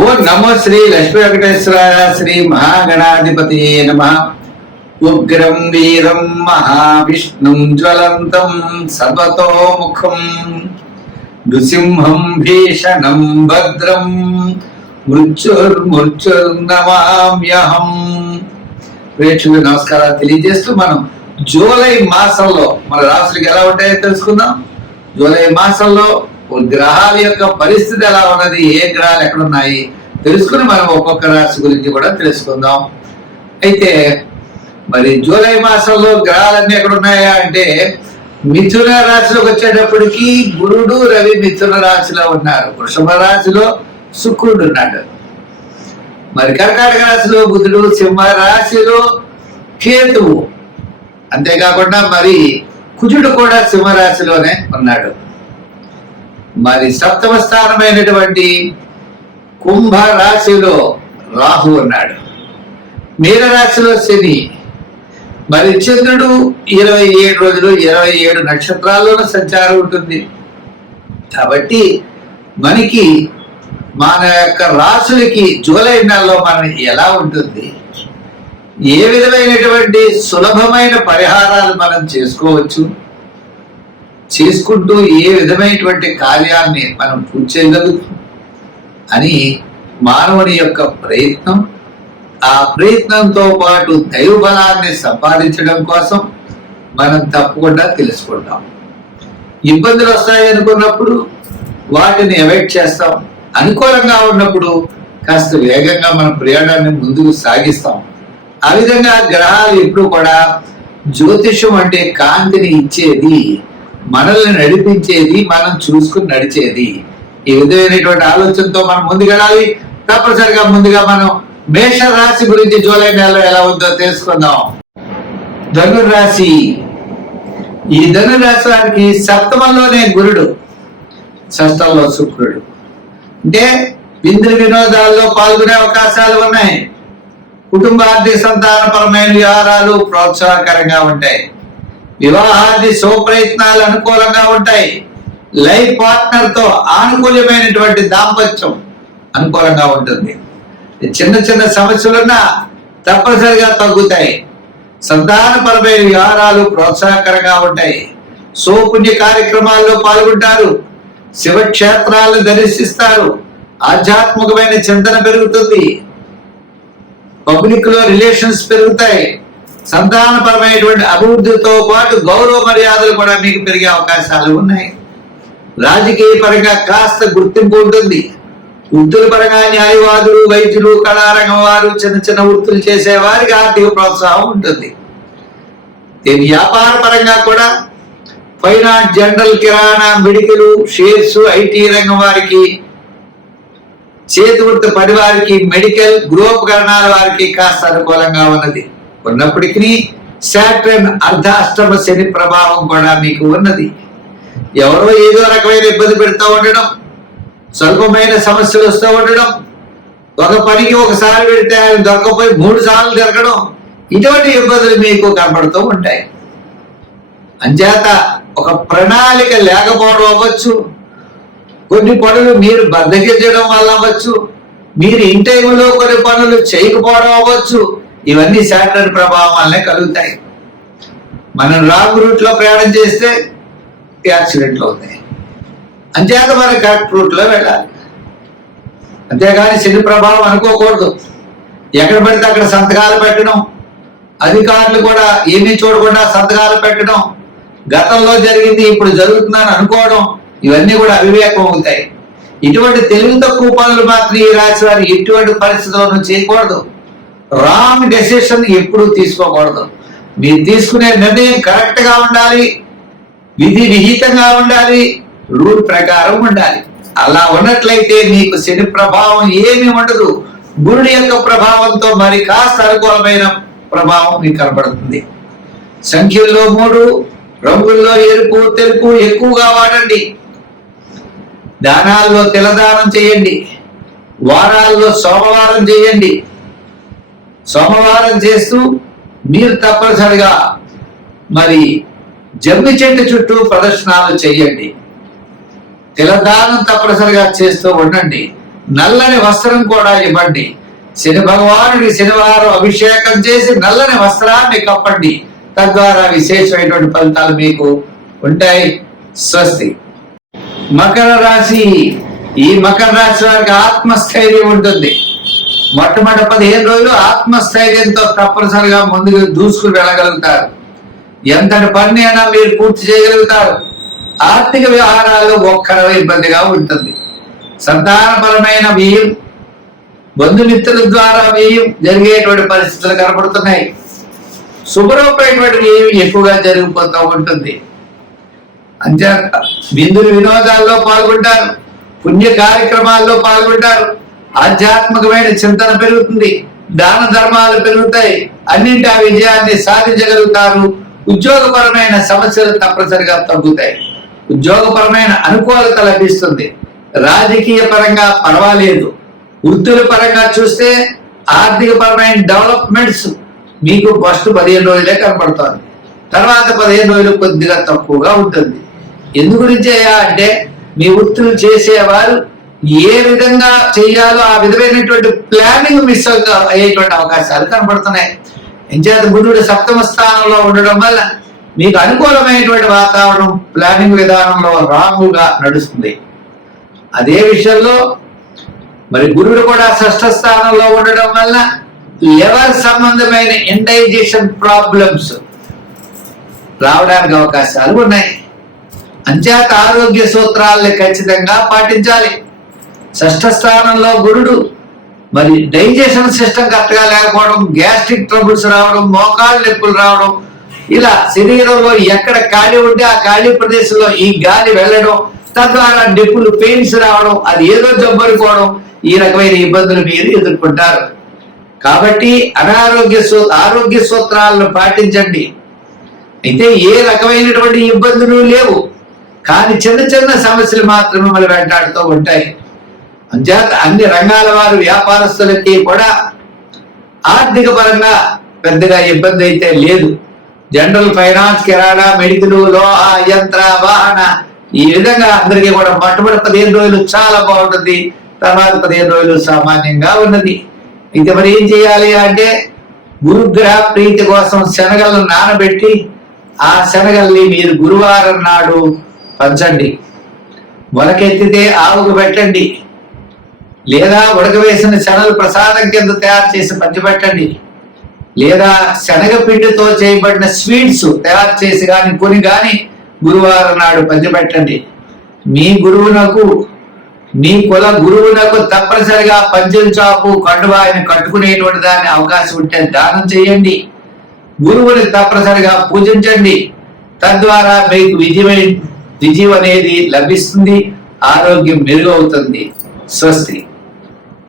ఓ నమో శ్రీ లక్ష్మీ వెంకటేశ్వరాయ శ్రీ మహాగణాధిపతి నమ. ఉగ్రం వీరం మహావిష్ణుం జ్వలంతం సర్వతోముఖం నృసింహం భీషణం భద్రం మృత్యుర్నమామ్యహం. ప్రేక్షకులకు నమస్కారాలు తెలియజేస్తూ మనం జూలై మాసంలో మన రాశులకు ఎలా ఉంటాయో తెలుసుకుందాం. జూలై మాసంలో గ్రహాల యొక్క పరిస్థితి ఎలా ఉన్నది, ఏ గ్రహాలు ఎక్కడ ఉన్నాయి తెలుసుకుని మనం ఒక్కొక్క రాశి గురించి కూడా తెలుసుకుందాం. అయితే మరి జూలై మాసంలో గ్రహాలన్నీ ఎక్కడ ఉన్నాయా అంటే మిథున రాశిలోకి వచ్చేటప్పటికి గురుడు రవి మిథున రాశిలో ఉన్నారు. వృషభ రాశిలో శుక్రుడు ఉన్నాడు. మరి కర్కాటక రాశిలో బుధుడు, సింహ రాశిలో కేతువు, అంతేకాకుండా మరి కుజుడు కూడా సింహరాశిలోనే ఉన్నాడు. మరి సప్తమ స్థానమైనటువంటి కుంభ రాశిలో రాహు ఉన్నాడు. మీన రాశిలో శని. మరి చంద్రుడు 27 రోజులు 27 నక్షత్రాల్లోనూ సంచారం ఉంటుంది. కాబట్టి మనకి మన యొక్క రాశులకి జూలై నెలలో మనం ఎలా ఉంటుంది, ఏ విధమైనటువంటి సులభమైన పరిహారాలు మనం చేసుకోవచ్చు, చేసుకుంటూ ఏ విధమైనటువంటి కార్యాన్ని మనం పూర్తి చేయగలుగుతాం అని మానవుని యొక్క ప్రయత్నం, ఆ ప్రయత్నంతో పాటు దైవ బలాన్ని సంపాదించడం కోసం మనం తప్పకుండా తెలుసుకుంటాం. ఇబ్బందులు వస్తాయి అనుకున్నప్పుడు వాటిని అవాయిడ్ చేస్తాం. అనుకూలంగా ఉన్నప్పుడు కాస్త వేగంగా మన ప్రయాణాన్ని ముందుకు సాగిస్తాం. ఆ విధంగా గ్రహాలు ఎప్పుడు కూడా జ్యోతిషం అంటే కాంతిని ఇచ్చేది, మనల్ని నడిపించేది, మనం చూసుకుని నడిచేది. ఈ విధమైనటువంటి ఆలోచనతో మనం ముందుకెళ్ళాలి. తప్పనిసరిగా ముందుగా మనం మేష రాశి గురించి జూలై నెలలో ఎలా ఉందో తెలుసుకుందాం. ధనుర్రాశి. ఈ ధనుర్రాశి వారికి సప్తమంలోనే గురుడు, షష్టంలో శుక్రుడు. అంటే విందు వినోదాల్లో పాల్గొనే అవకాశాలు ఉన్నాయి. కుటుంబార్థి సంతానపరమైన వ్యవహారాలు ప్రోత్సాహకరంగా ఉంటాయి. వివాహాది శుభప్రయత్నాలు అనుకూలంగా ఉంటాయి. లైఫ్ పార్ట్నర్ తో ఆనుకూలమైనటువంటి దాంపత్యం అనుకూలంగా ఉంటుంది. చిన్న చిన్న సమస్యలున్నా తప్పనిసరిగా తగ్గుతాయి. సంతానపరమైన వ్యవహారాలు ప్రోత్సాహకరంగా ఉంటాయి. శుభపుణ్య కార్యక్రమాల్లో పాల్గొంటారు. శివక్షేత్రాలను దర్శిస్తారు. ఆధ్యాత్మికమైన చింతన పెరుగుతుంది. పబ్లిక్ లో రిలేషన్స్ పెరుగుతాయి. సంతానపరమైనటువంటి అభివృద్ధితో పాటు గౌరవ మర్యాదలు కూడా మీకు పెరిగే అవకాశాలు ఉన్నాయి. రాజకీయ పరంగా కాస్త గుర్తింపు ఉంటుంది. వృత్తుల పరంగా న్యాయవాదులు, వైద్యులు, కళారంగం వారు, చిన్న చిన్న వృత్తులు చేసే వారికి ఆర్థిక ప్రోత్సాహం ఉంటుంది. వ్యాపార పరంగా కూడా finance, general, kirana, medical, shares, IT రంగం వారికి, చేతి వృత్తి పని వారికి, మెడికల్, గృహోపకరణాల వారికి కాస్త అనుకూలంగా ఉన్నది. ఉన్నప్పటికీ శాటర్న్ అర్ధాష్టమ శని ప్రభావం కూడా మీకు ఉన్నది. ఎవరో ఏదో రకమైన ఇబ్బంది పెడుతూ ఉండడం, స్వల్పమైన సమస్యలు వస్తూ ఉండడం, ఒక పనికి ఒకసారి పెడితే ఆయన దొరకపోయి 3 సార్లు జరగడం, ఇటువంటి ఇబ్బందులు మీకు కనబడుతూ ఉంటాయి. అంచేత ఒక ప్రణాళిక లేకపోవడం అవ్వచ్చు, కొన్ని పనులు మీరు బద్దకించడం వల్ల అవ్వచ్చు, మీరు ఇన్ టైంలో కొన్ని పనులు చేయకపోవడం అవ్వచ్చు. ఇవన్నీ శాటర్న్ ప్రభావం వల్లనే కలుగుతాయి. మనం రాంగ్ రూట్ లో ప్రయాణం చేస్తే యాక్సిడెంట్లు అవుతాయి. అంచేత మనం కరెక్ట్ రూట్ లో వెళ్ళాలి. అంతేగాని శని ప్రభావం అనుకోకూడదు. ఎక్కడ పడితే అక్కడ సంతకాలు పెట్టడం, అధికారులు కూడా ఏమీ చూడకుండా సంతకాలు పెట్టడం, గతంలో జరిగింది ఇప్పుడు జరుగుతుందని అనుకోవడం, ఇవన్నీ కూడా అవివేకం అవుతాయి. ఇటువంటి తెలివి తక్కువ పనులు మాత్రం ఈ రాశి వారు ఎటువంటి పరిస్థితులను చేయకూడదు. రాంగ్ డెసిషన్ ఎప్పుడు తీసుకోకూడదు. మీరు తీసుకునే నిర్ణయం కరెక్ట్ గా ఉండాలి, విధి విహితంగా ఉండాలి, రూల్ ప్రకారం ఉండాలి. అలా ఉన్నట్లయితే మీకు శని ప్రభావం ఏమీ ఉండదు. గురుడి యొక్క ప్రభావంతో మరి కాస్త అనుకూలమైన ప్రభావం మీకు కనబడుతుంది. సంఖ్యల్లో 3, రంగుల్లో ఎరుపు, తెలుపు ఎక్కువగా వాడండి. దానాల్లో తిలదానం చేయండి. వారాల్లో సోమవారం చేయండి. సోమవారం చేస్తూ మీరు తప్పనిసరిగా మరి జమ్మి చెట్టు చుట్టూ ప్రదర్శనలు చేయండి. తిలదానం తప్పనిసరిగా చేస్తూ ఉండండి. నల్లని వస్త్రం కూడా ఇవ్వండి. శని భగవానుడి శనివారం అభిషేకం చేసి నల్లని వస్త్రాన్ని కప్పండి. తద్వారా విశేషమైనటువంటి ఫలితాలు మీకు ఉంటాయి. స్వస్తి. మకర రాశి. ఈ మకర రాశి వారికి ఆత్మస్థైర్యం ఉంటుంది. మొట్టమొదటి 15 రోజులు ఆత్మస్థైర్యంతో తప్పనిసరిగా ముందుకు దూసుకుని వెళ్ళగలుగుతారు. ఎంతటి పని అయినా మీరు పూర్తి చేయగలుగుతారు. ఆర్థిక వ్యవహారాల్లో ఒక్కరవ ఇబ్బందిగా ఉంటుంది. సంతానపరమైన వ్యయం, బంధుమిత్రుల ద్వారా వ్యయం జరిగేటువంటి పరిస్థితులు కనబడుతున్నాయి. శుభ్రమైనటువంటి వ్యయం ఎక్కువగా జరిగిపోతూ ఉంటుంది. అంతే విందులు వినోదాల్లో పాల్గొంటారు, పుణ్య కార్యక్రమాల్లో పాల్గొంటారు, ఆధ్యాత్మికమైన చింతన పెరుగుతుంది, దాన ధర్మాలు పెరుగుతాయి, అన్నింటి ఆ విజయాన్ని సాధించగలుగుతారు. ఉద్యోగపరమైన సమస్యలు తప్పనిసరిగా తగ్గుతాయి. ఉద్యోగపరమైన అనుకూలత లభిస్తుంది. రాజకీయ పరంగా పర్వాలేదు. వృత్తుల పరంగా చూస్తే ఆర్థిక పరమైన డెవలప్మెంట్స్ మీకు ఫస్ట్ 15 రోజులే కనపడుతుంది. తర్వాత 15 రోజులు కొద్దిగా తక్కువగా ఉంటుంది. ఎందు గురించి అంటే మీ వృత్తులు చేసేవారు ఏ విధంగా చేయాలో ఆ విధమైనటువంటి ప్లానింగ్ మిస్ అయ్యేటువంటి అవకాశాలు కనపడుతున్నాయి. ఎంచేత బుధుడు 7వ స్థానంలో ఉండడం వల్ల మీకు అనుకూలమైనటువంటి వాతావరణం ప్లానింగ్ విధానంలో రాంగుగా నడుస్తుంది. అదే విషయంలో మరి గురుడు కూడా 6వ స్థానంలో ఉండడం వల్ల లెవర్ సంబంధమైన ఇండైజెషన్ ప్రాబ్లమ్స్ రావడానికి అవకాశాలు ఉన్నాయి. అంచేత ఆరోగ్య సూత్రాలని ఖచ్చితంగా పాటించాలి. 6వ స్థానంలో గురుడు మరి డైజెషన్ సిస్టమ్ కరెక్ట్గా లేకపోవడం, గ్యాస్ట్రిక్ ట్రబుల్స్ రావడం, మోకాళ్ళ నొప్పులు రావడం, ఇలా శరీరంలో ఎక్కడ ఖాళీ ఉంటే ఆ ఖాళీ ప్రదేశంలో ఈ గాలి వెళ్ళడం, తద్వారా నొప్పులు పెయిన్స్ రావడం, అది ఏదో జబ్బరిపోవడం, ఈ రకమైన ఇబ్బందులు మీరు ఎదుర్కొంటారు. కాబట్టి ఆరోగ్య సూత్రాలను పాటించండి. అయితే ఏ రకమైనటువంటి ఇబ్బందులు లేవు, కానీ చిన్న చిన్న సమస్యలు మాత్రమే మిమ్మల్ని వెంటాడుతూ ఉంటాయి. అంచేత అన్ని రంగాల వారు వ్యాపారస్తులకి కూడా ఆర్థిక పరంగా పెద్దగా ఇబ్బంది అయితే లేదు. జనరల్ ఫైనాన్స్, కిరాణా, మెడికల్, లోహ, యంత్ర, వాహన, ఈ విధంగా అందరికీ కూడా మొట్టమొదటి 15 రోజులు చాలా బాగుంటుంది. తర్వాత 15 రోజులు సామాన్యంగా ఉన్నది. అయితే మరి ఏం చేయాలి అంటే గురుగ్రహ ప్రీతి కోసం శనగలను నానబెట్టి ఆ శనగల్ని మీరు గురువారం నాడు పంచండి. మొలకెత్తితే ఆవుకు పెట్టండి, లేదా ఉడకవేసిన శనగలు ప్రసాదం కింద తయారు చేసి పంచిపెట్టండి, లేదా శనగపిండితో చేయబడిన స్వీట్స్ తయారు చేసి కొని గురువారం నాడు పంచిపెట్టండి. మీ గురువునకు, మీ కుల గురువునకు తప్పనిసరిగా పంచెల చాపు, కండువా ఆయన కట్టుకునేటువంటి దాన్ని అవకాశం ఉంటే దానం చేయండి. గురువుని తప్పనిసరిగా పూజించండి. తద్వారా మీకు విజయం అనేది లభిస్తుంది. ఆరోగ్యం మెరుగవుతుంది. స్వస్తి.